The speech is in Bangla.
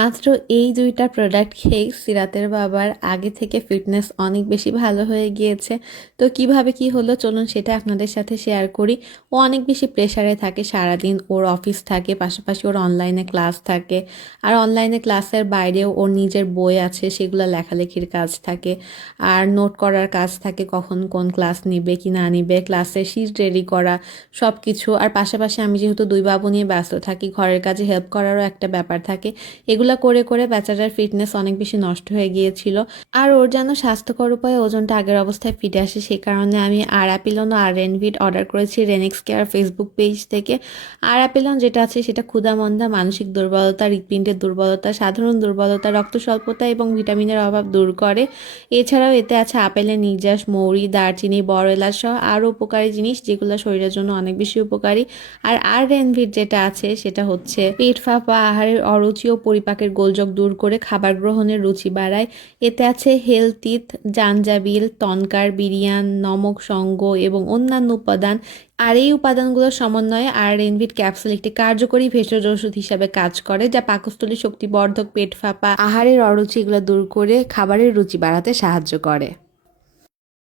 মাত্র এই দুইটা প্রোডাক্ট খেয়ে সিরাতের বাবার আগে থেকে ফিটনেস অনেক বেশি ভালো হয়ে গিয়েছে। তো কীভাবে কি হলো চলুন সেটা আপনাদের সাথে শেয়ার করি। ও অনেক বেশি প্রেশারে থাকে, সারাদিন ওর অফিস থাকে, পাশাপাশি ওর অনলাইনে ক্লাস থাকে। আর অনলাইনে ক্লাসের বাইরেও ওর নিজের বই আছে, সেগুলো লেখালেখির কাজ থাকে। আর নোট করার কাজ থাকে, কখন কোন ক্লাস নিবে, কি না নিবে ক্লাসের শিট রেডি করা সব কিছু আর পাশাপাশি আমি যেহেতু দুই বাবু নিয়ে ব্যস্ত থাকি, ঘরের কাজে হেল্প করারও একটা ব্যাপার থাকে। এগুলা করে করে বেচারার ফিটনেস অনেক বেশি নষ্ট হয়ে গিয়েছিল। আর ওর যেন স্বাস্থ্যকর উপায়ে ওজনটা আগের অবস্থায় ফিরে আসে সেই কারণে আমি আর অ্যাপিলন আর রেনভিট অর্ডার করেছি রেনেক্স কেয়ার ফেসবুক পেজ থেকে। আর অ্যাপিলন যেটা আছে সেটা ক্ষুধামন্দা, মানসিক দুর্বলতা, হৃৎপিণ্ডের দুর্বলতা, সাধারণ দুর্বলতা, রক্ত স্বল্পতা এবং ভিটামিনের অভাব দূর করে। এছাড়াও এতে আছে আপেলের নির্যাস, মৌরি, দারচিনি, বড় এলাচ সহ আরও উপকারী জিনিস যেগুলো শরীরের জন্য অনেক বেশি উপকারী। আর আর রেনভিট যেটা আছে সেটা হচ্ছে পেট ফাঁপা, আহারের অরুচি ও পরিপাকের গোলযোগ দূর করে খাবার গ্রহণের রুচি বাড়ায়। এতে আছে হেলথিত জাঞ্জাবিল, তনকার, বিরিয়ান, নমক সঙ্গ এবং অন্যান্য উপাদান। আর এই উপাদানগুলোর সমন্বয়ে আর এনভিট ক্যাপসুল একটি কার্যকরী ভেষজ ওষুধ হিসাবে কাজ করে, যা পাকস্থলী শক্তিবর্ধক, পেট ফাঁপা, আহারের অরুচি এগুলো দূর করে খাবারের রুচি বাড়াতে সাহায্য করে।